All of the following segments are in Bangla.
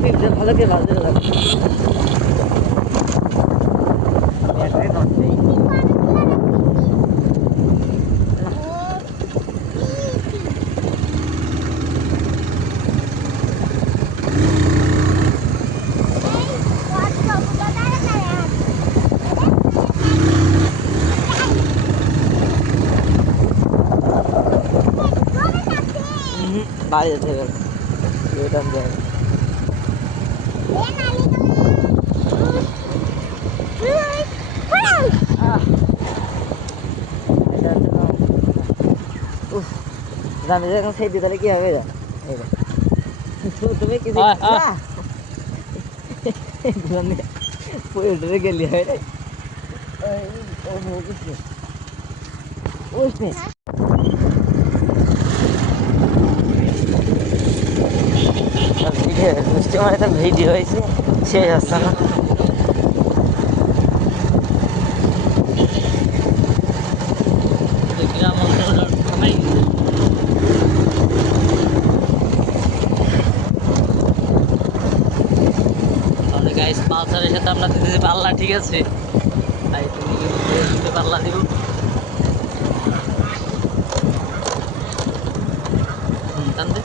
ভালো করে বাজতে লাগবে ব্যাটারি নট নেই বাড়ি যেতে গেল এটা যায় আমি যখন সেই দিতে কি হবে তুমি কিছু পরে গেলি হয় রে মিষ্টি মানে তো ভিডিও হয়েছে শেষ আসছে না পালসারের সাথে আমরা দিতে পাল্লা ঠিক আছে তাই তুমি দিতে পাল্লা দিব টানতে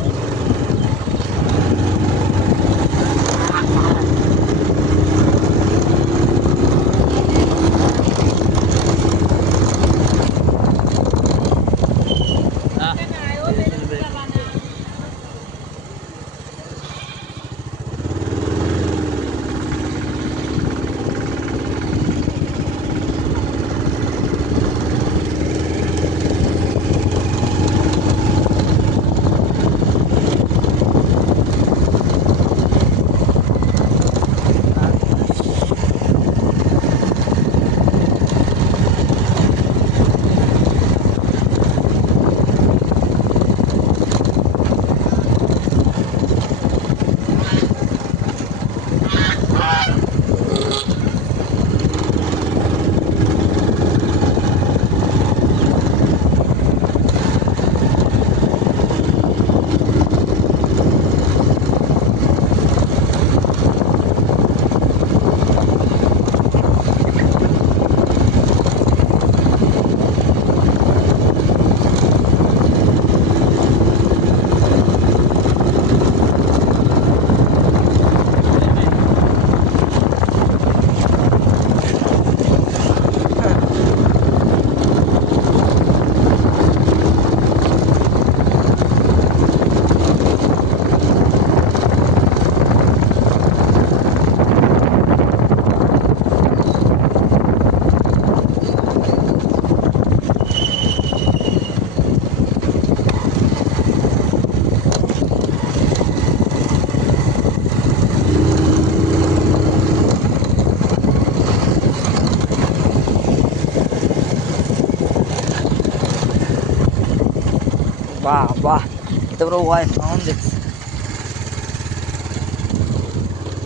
বাহ বাহ এটা পুরো হোয়াইট পাউন্ড দেখছি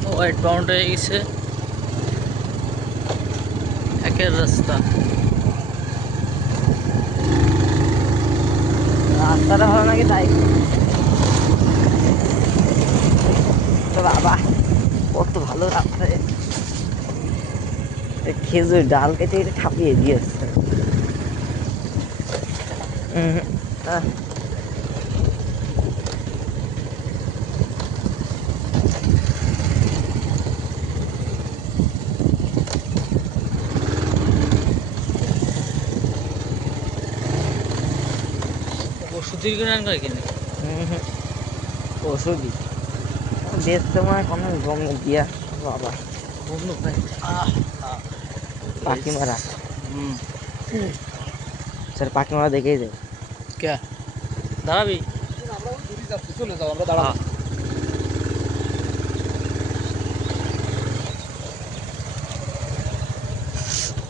হোয়াইট পাউন্ড হয়ে গেছে একের রাস্তা রাস্তাটা ভালো নাকি তাই তো বাবা কত ভালো রাস্তা খেজুর ডাল কেটে এটা ছাপিয়ে দিয়েছে ওষুধের গান করে কিনে ওষুধই দেশ তোমার কোনো গম দিয়া বাবা বন্ধু ভাই পাখি মারা স্যার পাখি মারা দেখেই যাবে কে দাঁড়াবি চলে যাও আমরা দাঁড়াবো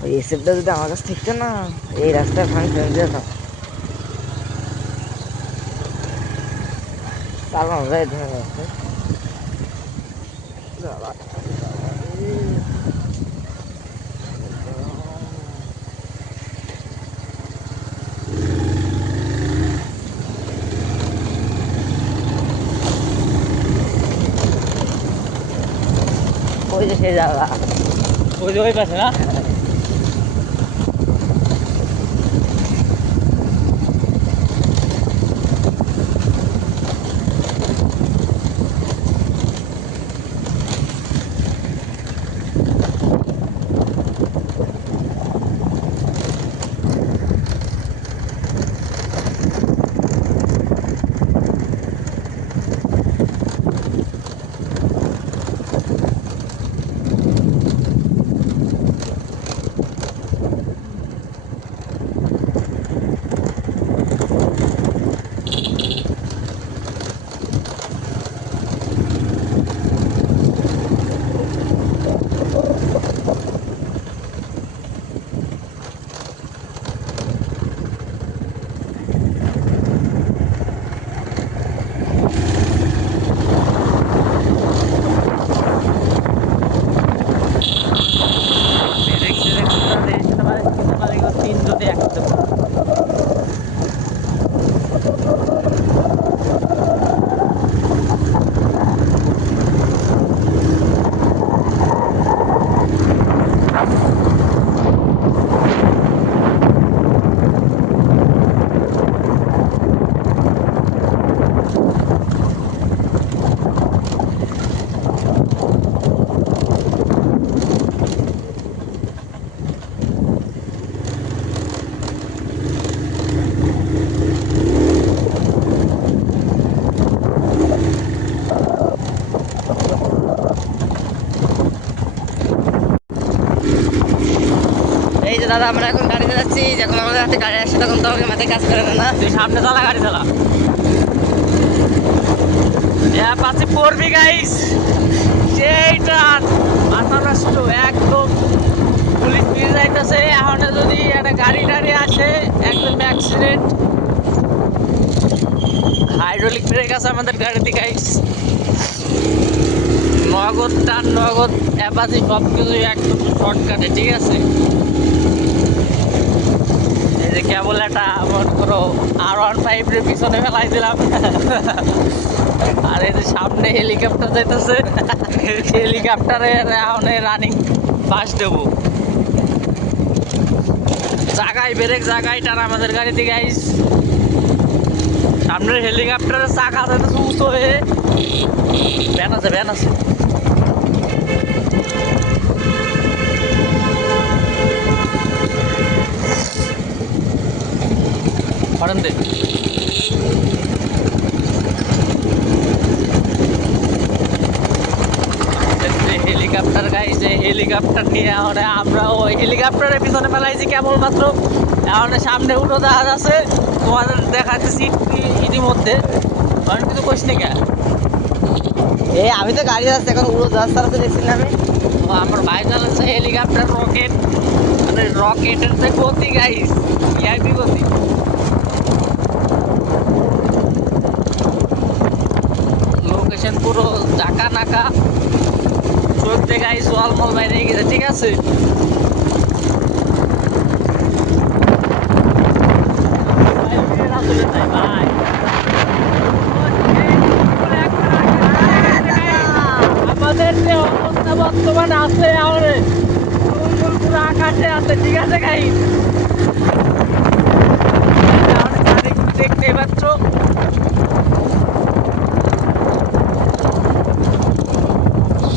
ওই এসএফটা যদি আমার কাছে থাকতো না এই রাস্তায় ফাংশন যেতাম চালানো যায় ধরে রাখতে ওই যে সেই জায়গা, ওই যে ওই পাশে না? এই যে দাদা আমরা এখন গাড়িতে যাচ্ছি, যখন আমাদের হাতে গাড়ি আসে তখন তো আমাকে মাথায় কাজ করে না। তুই সামনে চালা, গাড়ি চালা। পাশে পড়বি গাইস, সেইটা মাথা নষ্ট একদম। পুলিশ নিয়ে যাইতেছে, এখন যদি একটা গাড়ি টাড়ি আসে একদম অ্যাক্সিডেন্ট। হাইড্রোলিক ব্রেক আছে আমাদের গাড়িতে গাইস, নগদ টান নগদ অ্যাপাচি সব কিছু একদম শর্টকাটে, ঠিক আছে। এই যে কেবল একটা মনে করো R15 এর পিছনে ফেলাই দিলাম, আর এই যে সামনে হেলিকপ্টার যাইতেছে, হেলিকপ্টারে এখন রানিং বাস দেবো। জায়গায় ব্রেক জায়গায় টান আমাদের গাড়িতে গাইস। সামনের হেলিকপ্টারের চাকা যাইতেছে উঁচু হয়ে, ভ্যান আছে ভ্যান আছে। হরেন দে। হেলিকপ্টার গাইছে, হেলিকপ্টার নিয়ে আমরা ওই হেলিকপ্টারের পিছনে ফেলাইছি কেবলমাত্র। এখন সামনে উঠো জাহাজ আছে, তোমাদের দেখাচ্ছি ইতিমধ্যে। কারণ কিছু কইস নি কে? এই আমি তো গাড়ি যাচ্ছি এখন, উড়ো জাহাজ চালাতে দেখছি না আমি। আমার ভাই চালাচ্ছে হেলিকপ্টার, রকেট, মানে রকেটের যে গতি গাইস, ভিআইপি গতি। লোকেশন পুরো ঢাকা নাকা চলতে গাইস, অলমল বাইরে গেছে, ঠিক আছে। আমাদের যে অবস্থা বর্তমান আছে, পুরো আকাশে আছে, ঠিক আছে গাইস। দেখতে পাচ্ছ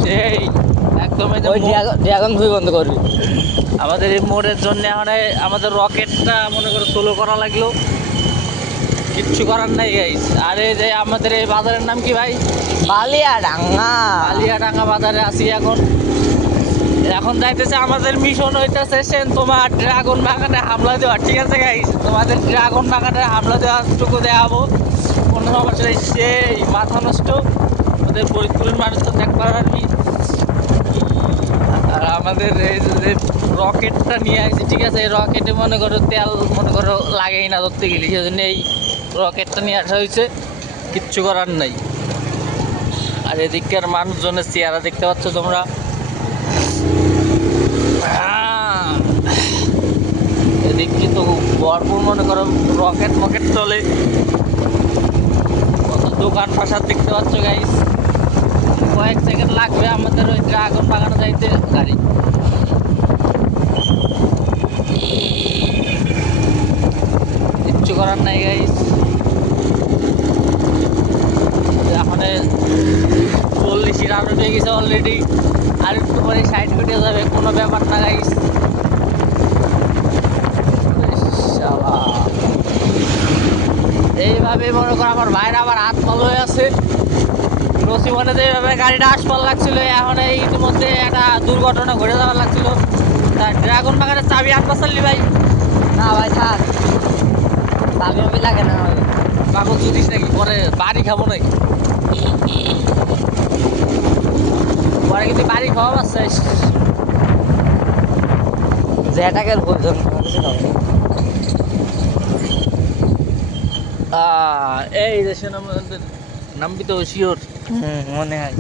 সেই একদম ড্রাগন খুবই বন্ধ করবি। আমাদের এই মোড়ের জন্য এখন আমাদের রকেটটা মনে করে সোলো করা লাগলো, কিচ্ছু করার নাই গাইস। আর এই যে আমাদের এই বাজারের নাম কি ভাই? বালিয়াডাঙ্গা। বালিয়াডাঙ্গা বাজারে আছি এখন। এখন যাইতেছে আমাদের মিশন হইতেছে তোমার ড্রাগন বাগানে হামলা দেওয়া, ঠিক আছে গাইস। তোমাদের ড্রাগন বাগানে হামলা দেওয়াটুকু দেখাবো, কোনো সমস্যা নেই। সেই মাথা নষ্ট, আমাদের ফরিদপুরের মানুষ তো দেখতে পারবি। আর আমাদের এই যে রকেটটা নিয়ে আসছি, ঠিক আছে। এই রকেটে মনে করো তেল মনে করো লাগেই না ধরতে গেলে, সেই জন্য এই রকেটটা নিয়ে আসা হয়েছে, কিচ্ছু করার নাই। আর এদিককার মানুষজনের চেহারা দেখতে পাচ্ছ তোমরা, এদিক কিন্তু ভরপুর মনে করো রকেট মকেট চলে, কত দোকান পাশার দেখতে পাচ্ছ গাইস। কয়েক সেকেন্ড লাগবে আমাদের ওই ড্রাগন বাগানে যাইতে গাড়ি। কিচ্ছু করার নাই গাইস, এখন 40 রান উঠে গেছে অলরেডি, আর একটু পরে 60 ফুটে যাবে, কোনো ব্যাপার না গাইস। এইভাবে মনে করো আমার ভাইরা আবার হাত ভালো হয়ে আছে। নসিমনে যেভাবে গাড়িটা আসপাল লাগছিল, এখন এই ইতিমধ্যে একটা দুর্ঘটনা ঘটে যাওয়ার লাগছিল। তার ড্রাগন বাগানের চাবি আনবা চাললি ভাই? না ভাই থাক, চাবি লাগে না ভাই। পাগল চুরিস নাকি? পরে বাড়ি খাবো নাকি? পরে কিন্তু বাড়ি খাওয়া পাচ্ছিস। যেটাকে বলছেন এই দেশে নামবি তো শিওর? মনে হয়।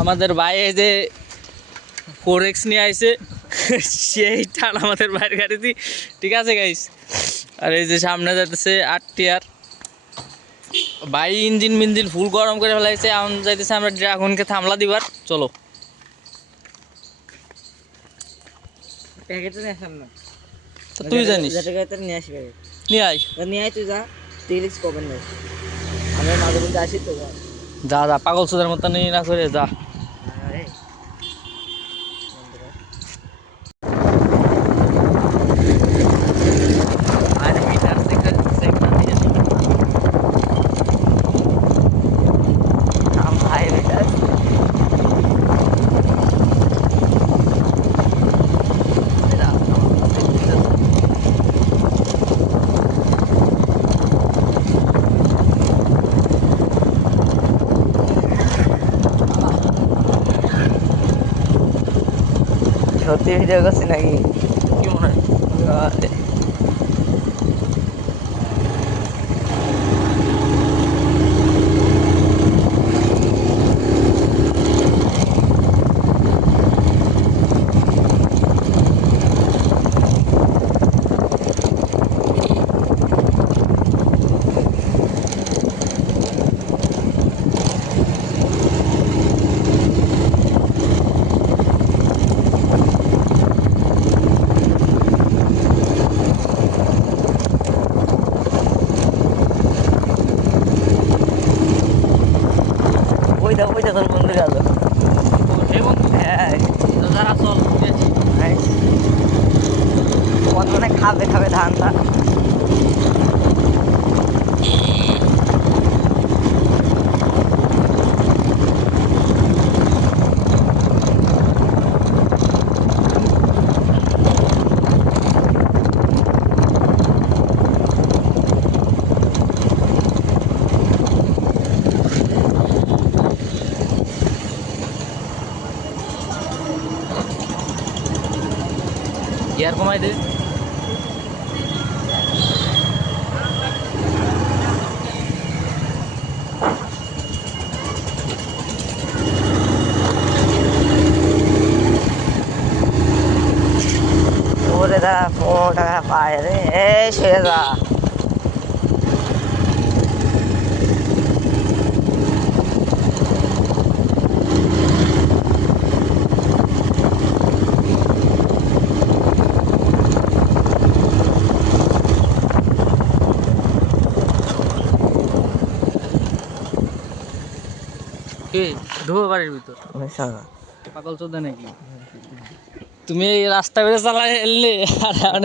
আমাদের ভাই এই যে 4X নিয়ে আইছে, সেই টান আমাদের ভাইয়ের গাড়িতে, ঠিক আছে গাইস। আর এই যে সামনে যাইতেছে 8 ভাই ইঞ্জিন মিঞ্জিন ফুল গরম করে ফেলাইছে। এখন যাইতেছে আমরা ড্রাগনকে থামলা দিবার। চলো তো তুই জানিস, নিয়ে আসবে, নিয়ে আয় নিয়ে আয়, তুই যা, তুই রিক্স করবেন না। আমি মাঝে মধ্যে আসি তো। যা যা, পাগল সুদের মতো নিয়ে না করে যা। সত্যি ভিডিও করছি নাকি? কি মনে হয়? ওই দেখুন বন্ধু গেল। এই বন্ধু, হ্যাঁ যারা চল মনে খাবে খাবে ধানটা। গিয়ার কমাই দে। ওরে দাদা 15 টাকা পায় রে, সে যা। কি ঢুকো বাড়ির ভিতর? পাগল চোদা নাকি তুমি? এই রাস্তা বেড়ে চালাই এলে আর